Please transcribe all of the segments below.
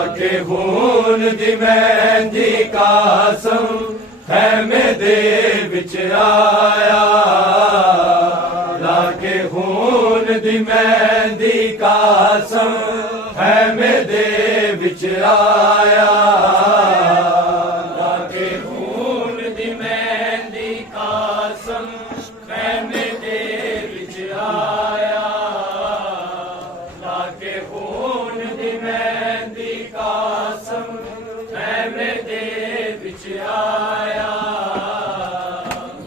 लाके खून दी मेहंदी कासम खैमे दे विच आया। लाके खून दी मेहंदी कासम खैमे दे विच आया। लाके खून दी मेहंदी कासम खैमे दे विच आया। लाके खून दी मेहंदी कासम खैमे दे विच आया।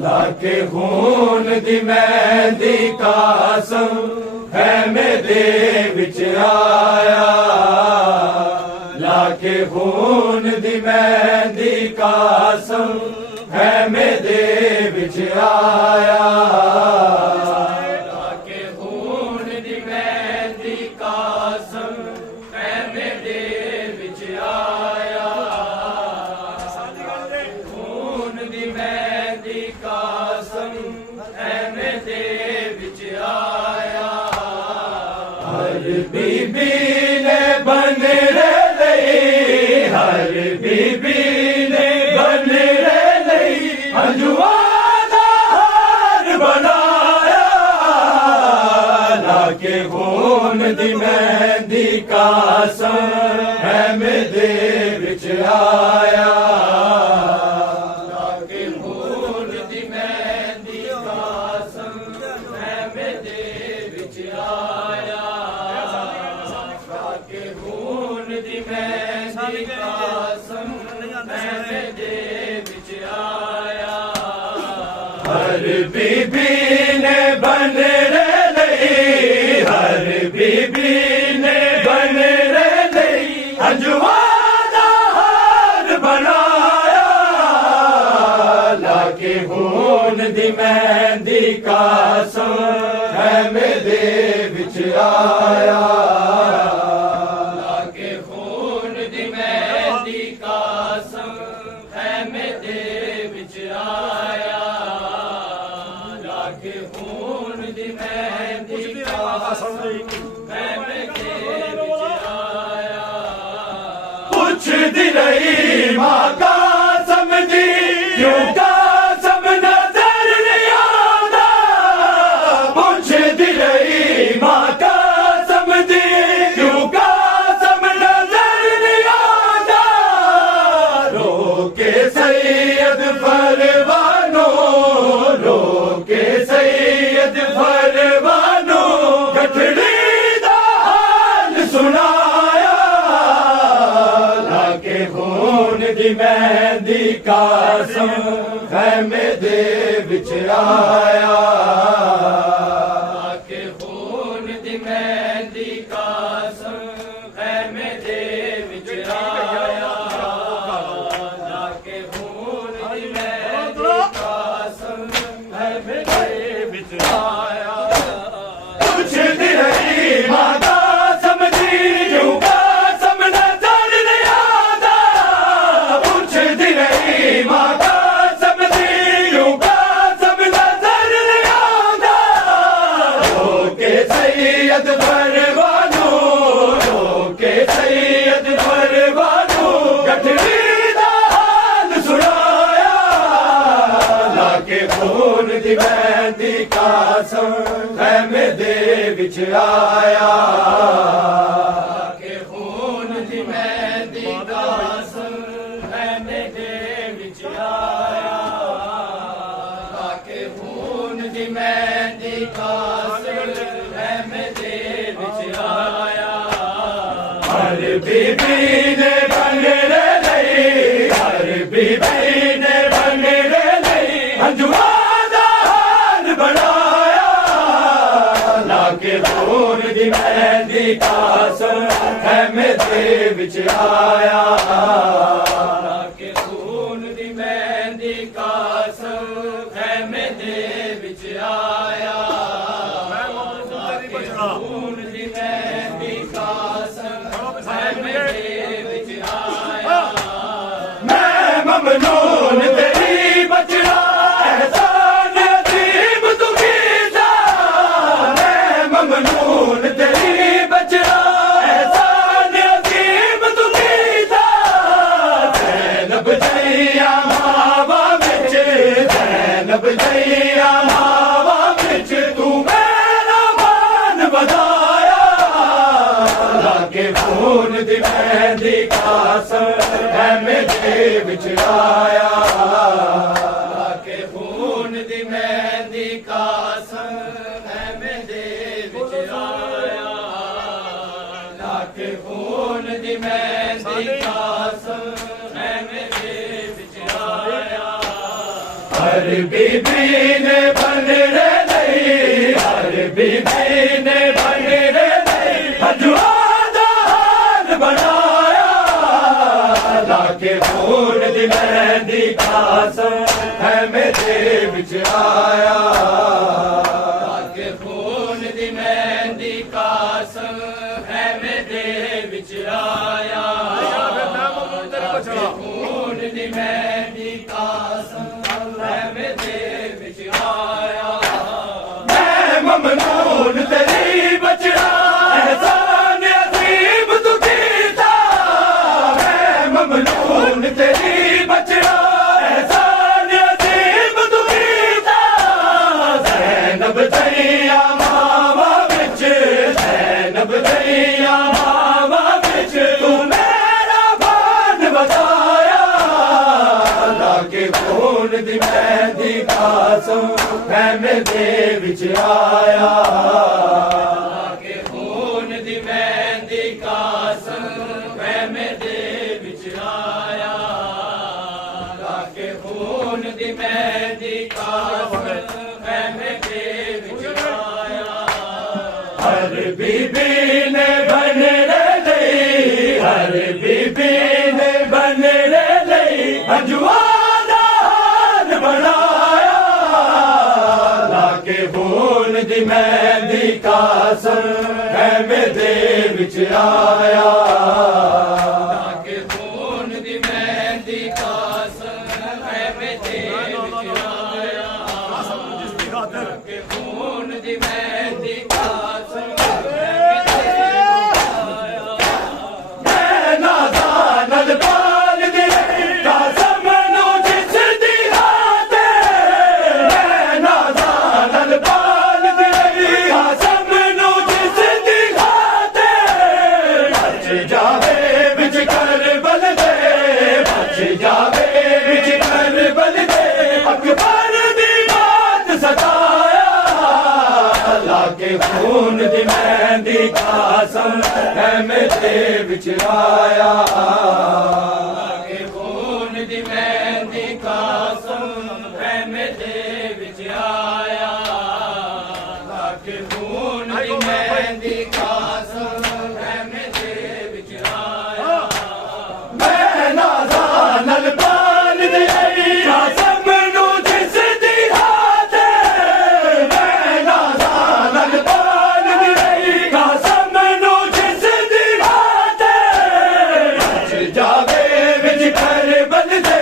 लाके खून दी मेहंदी कासम खैमे दे विच आया। लाके खून दी मेहंदी कासम खैमे दे विच आया। लाके खून दी मेहंदी कासम खैमे दे विच आया। खून दी मेहंदी कासम खैमे दे विच आया। हर बीबी ने बन हर बीबी ने बन हंजुआ दा हार बनाया। लाके खून दी मेहंदी कासम खैमे दे विच आया। लाके खून दी मेहंदी कासम खैमे दे विच आया। लाके खून दी मेहंदी कासम खैमे दे विच आया। हर बीबी ने बन हर बीबी ने बन हंजुआ दा हार बनाया। लाके खून दी मेहंदी कासम खैमे दे विच आया। लाके खून दी मेहंदी कासम खैमे दे विच आया। लाके खून दी मेहंदी कासम खैमे दे विच आया। पुछदी रही मां कासम दी क्यों कासम नजर नहीं आंदा। पुछदी रही मां कासम दी क्यों कासम नजर नहीं आंदा। रोके सैयद फरवानो रोके सैयद फरवानो गठड़ी दा हाल सुनाया। लाके खून दी मेहंदी कासम खैमे दे विच आया। लाके खून दी मेहंदी कासम खैमे दे विच आया। लाके खून दी मेहंदी कासम खैमे दे विच आया। पुछदी रही मां कासम दी क्यों कासम नजर नहीं आंदा। पुछदी रही मां कासम दी क्यों कासम नजर नहीं आंदा। रोके सैयद फरवानो रोके सैयद फरवानो गठड़ी दा हाल सुनाया। लाके खून दी मेहंदी कासम खैमे दे विच आया। लाके खून दी मेहंदी कासम खैमे दे विच आया। लाके खून दी मेहंदी कासम खैमे दे विच आया। हर बीबी ने बन हर बीबी ने बन हंजुआ दा हाल बनाया। लाके खून दी मेहंदी कासम खैमे दे विच आया। लाके खून दी मेहंदी कासम खैमे दे विच आया। लाके खून दी मेहंदी कासम खैमे दे विच आया। मैं ममनून तेरी बचड़ा एहसान अजीब तू कीता। मैं ममनून तेरी बचड़ा एहसान अजीब तू कीता। ਮਹਿੰਦੀ ਕਾਸਮ ਐਵੇਂ ਦੇ ਵਿੱਚ ਆਇਆ ਲਾਕੇ ਖੂਨ ਦੀ ਮਹਿੰਦੀ ਕਾਸਮ ਐਵੇਂ ਦੇ ਵਿੱਚ ਆਇਆ ਲਾਕੇ ਖੂਨ ਦੀ ਮਹਿੰਦੀ ਕਾਸਮ ਐਵੇਂ ਦੇ ਵਿੱਚ ਆਇਆ ਹਰ ਬੀਬੀ ਨੇ ਬਣਨੇ ਲਈ ਹਰ ਬੀਬੀ ਨੇ ਬਣਨੇ ਲਈ ਹਜੂਆਂ ਦਾ ਹਾਲ ਬਣਾਇਆ ਲਾਕੇ ਖੂਨ ਦੀ ਮਹਿੰਦੀ ਕਾਸਮ ਐਵੇਂ ਦੇ ਵਿੱਚ ਆਇਆ ਲਾਕੇ ਖੂਨ ਦੀ ਮਹਿੰਦੀ ਕਾਸਮ ਐਵੇਂ ਦੇ ਵਿੱਚ ਆਇਆ ਲਾਕੇ ਖੂਨ ਦੀ ਮਹਿੰਦੀ ਕਾਸਮ ਐਵੇਂ ਦੇ ਵਿੱਚ ਆਇਆ ਮੈਂ ਮਮਨੂਨ ਤੇਰੀ ਬਚੜਾ ਅਹਿਸਾਨ ਅਜ਼ੀਮ ਤੂੰ ਕੀਤਾ ਮੈਂ ਮਮਨੂਨ ਤੇਰੀ ਬਚੜਾ ਅਹਿਸਾਨ ਅਜ਼ੀਮ ਤੂੰ ਕੀਤਾ ਜ਼ੈਨਬ ਦਰਿਆ ਮਾਵਾ ਵਿੱਚ ਜ਼ੈਨਬ ਦਰਿਆ ਮਾਵਾ ਵਿੱਚ ਤੂੰ ਮੇਰਾ ਬਾਨ ਬਤਾਇਆ ਲਾਕੇ ਖੂਨ ਦੀ ਮਹਿੰਦੀ ਕਾਸਮ ਐਵੇਂ ਦੇ ਵਿੱਚ ਆਇਆ ਲਾਕੇ ਖੂਨ ਦੀ ਮਹਿੰਦੀ ਕਾਸਮ ਐਵੇਂ ਦੇ ਵਿੱਚ ਆਇਆ ਲਾਕੇ ਖੂਨ ਦੀ ਮਹਿੰਦੀ ਕਾਸਮ ਐਵੇਂ ਦੇ ਵਿੱਚ ਆਇਆ ਹਰ ਬੀਬੀ ਨੇ ਬਣਨੇ ਲਈ ਹਰ ਬੀਬੀ ਨੇ ਬਣਨੇ ਲਈ ਹਜੂਆਂ ਦਾ ਹਾਲ ਬਣਾਇਆ ਲਾਕੇ ਖੂਨ ਦੀ ਮਹਿੰਦੀ ਕਾਸਮ ਐਵੇਂ ਦੇ ਵਿੱਚ ਆਇਆ ਲਾਕੇ ਖੂਨ ਦੀ ਮਹਿੰਦੀ ਕਾਸਮ ਐਵੇਂ ਦੇ ਵਿੱਚ ਆਇਆ ਲਾਕੇ ਖੂਨ ਦੀ ਮਹਿੰਦੀ ਕਾਸਮ ਐਵੇਂ ਦੇ ਵਿੱਚ ਆਇਆ ਮੈਂ ਨਾਜ਼ਾਨਲ ਪਾਲਦੀ ਕਾਸਮ ਨੂੰ ਜਿਸ ਦੀ ਹਾਤੇ ਮੈਂ ਨਾਜ਼ਾਨਲ ਪਾਲਦੀ ਕਾਸਮ ਨੂੰ ਜਿਸ ਦੀ ਹਾਤੇ ਬਚ ਜਾਵੇ ਵਿੱਚ ਕਰਬਲ ਦੇ ਬਚ ਜਾਵੇ ਵਿੱਚ ਕਰਬਲ ਦੇ ਅਕਬਰ ਦੀ ਬਾਤ ਸਤਾਇਆ ਲਾਕੇ ਖੂਨ ਦੀ ਮਹਿੰਦੀ ਕਾਸਮ ਐਵੇਂ ਦੇ ਵਿੱਚ ਆਇਆ ਲਾਕੇ ਖੂਨ ਦੀ ਮਹਿੰਦੀ ਕਾਸਮ ਐਵੇਂ ਦੇ ਵਿੱਚ ਆਇਆ ਲਾਕੇ ਖੂਨ ਦੀ ਮਹਿੰਦੀ ਕਾਸਮ ਐਵੇਂ ਦੇ ਵਿੱਚ ਆਇਆ ਮੈਂ ਨਾਜ਼ਾਨਲ ਪਾਲਦੀ ਕਾਸਮ ਨੂੰ ਜਿਸ ਦੀ ਹਾਤੇ ਮੈਂ ਨਾਜ਼ਾਨਲ ਪਾਲਦੀ ਕਾਸਮ ਨੂੰ ਜਿਸ ਦੀ ਹਾਤੇ ਬਚ ਜਾਵੇ ਵਿੱਚ ਕਰਬਲ ਦੇ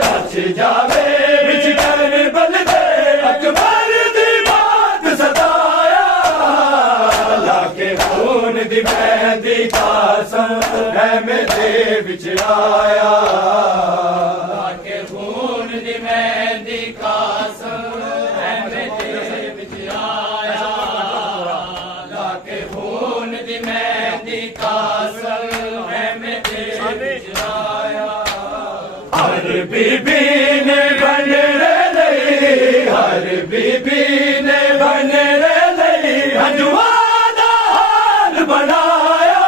ਬਚ ਜਾਵੇ ਵਿੱਚ ਕਰਬਲ ਦੇ ਅਕਬਰ ਦੀ ਬਾਤ ਸਤਾਇਆ ਲਾਕੇ ਖੂਨ ਦੀ ਮਹਿੰਦੀ ਕਾਸਮ ਐਵੇਂ ਦੇ ਵਿੱਚ ਆਇਆ ਲਾਕੇ ਖੂਨ ਦੀ ਮਹਿੰਦੀ ਕਾਸਮ ਐਵੇਂ ਦੇ ਵਿੱਚ ਆਇਆ ਲਾਕੇ ਖੂਨ ਦੀ ਮਹਿੰਦੀ ਕਾਸਮ ਐਵੇਂ ਦੇ ਵਿੱਚ ਆਇਆ ਹਰ ਬੀਬੀ ਨੇ ਬਣਨੇ ਲਈ ਹਰ ਬੀਬੀ ਨੇ ਬਣਨੇ ਲਈ ਹਜੂਆਂ ਦਾ ਹਾਲ ਬਣਾਇਆ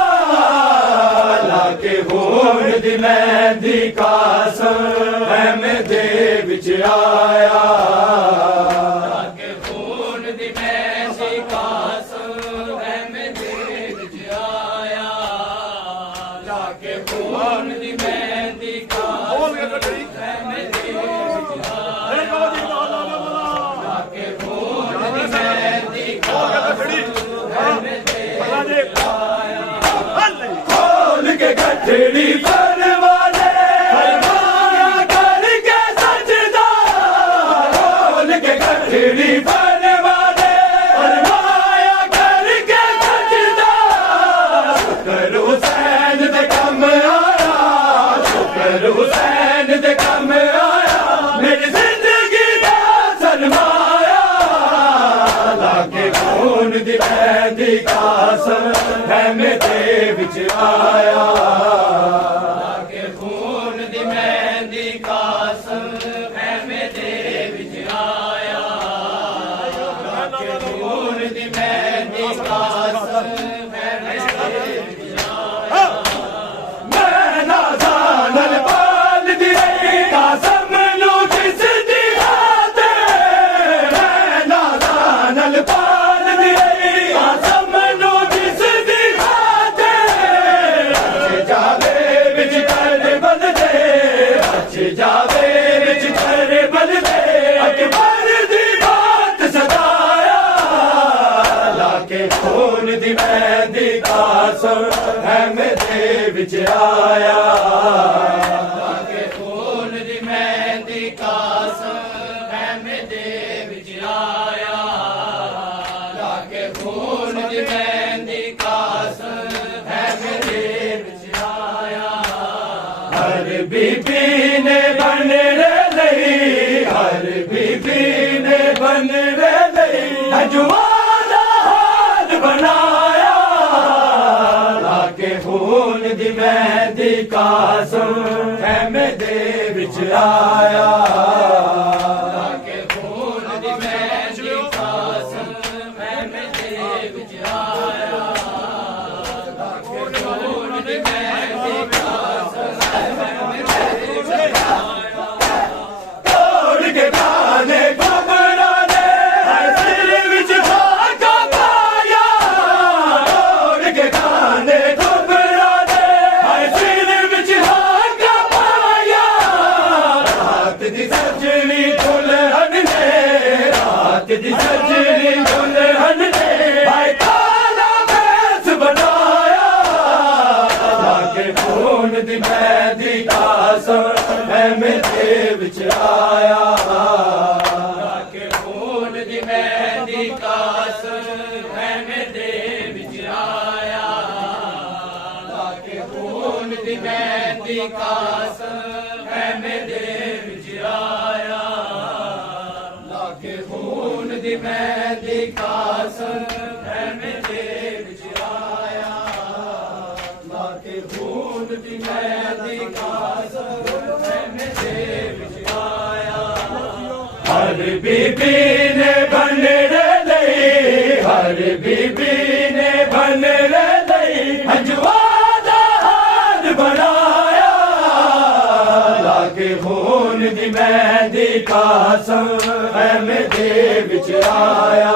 ਲਾਕੇ ਖੂਨ ਦੀ ਮਹਿੰਦੀ ਕਾਸਮ ਐਵੇਂ ਦੇ ਵਿੱਚ ਆਇਆ ਲਾਕੇ ਖੂਨ ਦੀ ਮਹਿੰਦੀ ਕਾਸਮ ਐਵੇਂ ਦੇ ਵਿੱਚ ਆਇਆ ਲਾਕੇ ਖੂਨ ਦੀ ਮਹਿੰਦੀ ਕਾਸਮ ਐਵੇਂ ਦੇ ਵਿੱਚ ਆਇਆ ਲਾਕੇ ਖੂਨ ਦੀ ਮਹਿੰਦੀ ਕਾਸਮ ਐਵੇਂ ਦੇ ਵਿੱਚ ਆਇਆ ਖੋਲ ਕੇ ਗੱਠੜੀ ਪਰਵਾਨੇ ਹਰਮਾਇਆ ਕਰਕੇ ਸਜਦਾ ਖੋਲ ਕੇ ਗੱਠੜੀ ਪਰਵਾਨੇ ਹਰਮਾਇਆ ਕਰਕੇ ਸਜਦਾ ਸ਼ੁਕਰ ਹੁਸੈਨ ਦੇ ਕੰਮ ਆਇਆ ਸ਼ੁਕਰ ਹੁਸੈਨ ਦੇ ਕੰਮ ਆਇਆ ਮੇਰੀ ਜ਼ਿੰਦਗੀ ਦਾ ਸਨਮਾਇਆ ਲਾਗੇ ਖੂਨ ਦੀ ਮਹਿੰਦੀ ਕਾਸਮ ਐਵੇਂ ਦੇ ਵਿੱਚ ਆਇਆ ਵਿੱਚ ਆਇਆ ਲਾਗੇ ਖੂਨ ਦੀ ਮਹਿੰਦੀ ਕਾਸਮ ਖੈਮੇ ਦੇ ਵਿੱਚ ਆਇਆ ਲਾਗੇ ਖੂਨ ਦੀ ਮਹਿੰਦੀ ਕਾਸਮ ਖੈਮੇ ਦੇ ਵਿੱਚ ਆਇਆ ਹਰ ਬੀਬੀ ਨੇ ਬਣਨੇ ਲਈ ਹਰ ਬੀਬੀ ਨੇ ਬਣਨੇ ਲਈ ਅਜਵਾਨ ਦਾ ਹਾਲ ਬਣਾਇਆ ਲਾਗੇ ਖੂਨ ਦੀ ਮਹਿੰਦੀ ਕਾਸਮ ਖੈਮੇ ਦੇ ਵਿੱਚ ਆਇਆ ਲਾਗੇ ਖੂਨ ਦੀ ਮਹਿੰਦੀ ਕਾਸਮ ਖੈਮੇ ਦੇ ਵਿੱਚ ਆਇਆ ਲਾਗੇ ਖੂਨ ਦੀ ਮਹਿੰਦੀ ਕਾਸਮ ਖੈਮੇ ਦੇ ਵਿੱਚ ਆਇਆ ਤੋੜ ਕੇ ਗਾਨੇ ਖਬਰਾਂ ਨੇ ਹਰ ਦਿਲ ਵਿੱਚ ਹਾਕਾ ਪਾਇਆ ਤੋੜ ਕੇ ਗਾਨੇ ਖਬਰਾਂ ਨੇ ਹਰ ਦਿਲ ਵਿੱਚ ਹਾਕਾ ਪਾਇਆ ਰਾਤ ਦੀ ਸਜਣੀ ਦੁਲਹਨ ਨੇ ਰਾਤ ਦੀ ਸਜਣੀ ਦੁਲਹਨ ਨੇ ਭਾਈ ਕਾਲਾ ਮੈਸ ਬਣਾਇਆ ਲਾਗੇ ਖੂਨ ਦੀ ਮਹਿੰਦੀ ਕਾਸਮ ਖੈਮੇ ਦੇ ਵਿੱਚ ਆਇਆ ਲਾਗੇ ਖੂਨ ਦੀ ਮਹਿੰਦੀ ਕਾਸਮ ਖੈਮੇ ਦੇ ਵਿੱਚ ਆਇਆ ਲਾਗੇ ਖੂਨ ਦੀ ਮਹਿੰਦੀ ਕਾਸਮ ਖੈਮੇ ਦੇ ਵਿੱਚ ਆਇਆ ਲਾਗੇ ਖੂਨ ਦੀ ਮਹਿੰਦੀ ਕਾਸਮ ਖੈਮੇ ਦੇ ਵਿੱਚ ਆਇਆ ਲਾਗੇ ਖੂਨ ਦੀ ਮਹਿੰਦੀ ਕਾਸਮ ਖੈਮੇ ਦੇ ਵਿੱਚ ਆਇਆ ਹਰ ਬੀਬੀ ਨੇ ਬਣਨੇ ਲਈ ਹਰ ਬੀਬੀ ਨੇ ਬਣਨੇ ਲਈ ਅਜਵਾ ਦਾ ਹਾਲ ਬਣਾਇਆ ਲਾਗੇ ਖੂਨ ਦੀ ਮਹਿੰਦੀ ਕਾਸਮ ਖੈਮੇ ਦੇ ਵਿੱਚ ਆਇਆ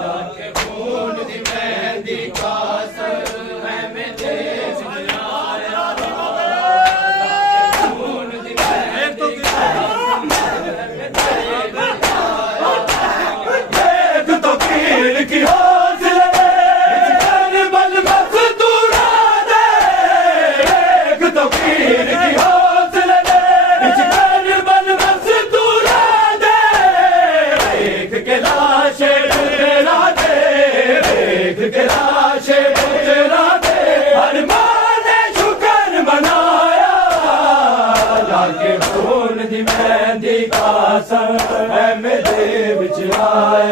ਲਾਗੇ ਖੂਨ ਦੀ ਮਹਿੰਦੀ ਕਾਸਮ ਖੈਮੇ ਦੇ ਵਿੱਚ ਆਇਆ ਲਾਗੇ ਖੂਨ ਦੀ ਮਹਿੰਦੀ ਕਾਸਮ ਦੇਖ ਤੋ ਪੀਰ ਕੀ ਹੌਸਲੇ ਜਨ ਬਲ ਮਜ਼ਦੂਰਾ ਦੇ ਦੇਖ ਤੋ ਪੀਰ ਕੀ ਹੌਸਲੇ ਜਨ ਬਲ ਮਜ਼ਦੂਰਾ ਦੇ ਦੇਖ ਕੇ ਲਾਸ਼ੇ ਪੁੱਤਰਾ ਦੇ ਦੇਖ ਕੇ ਲਾਸ਼ੇ ਪੁੱਤਰਾ ਦੇ ਹਰ ਮਾਂ ਨੇ ਸ਼ੁਕਰ ਮਨਾਇਆ ਲਾਗੇ ਖੂਨ ਦੀ ਮਹਿੰਦੀ ਕਾਸਮ ਖੈਮੇ ਦੇ ਵਿੱਚ ਆਇਆ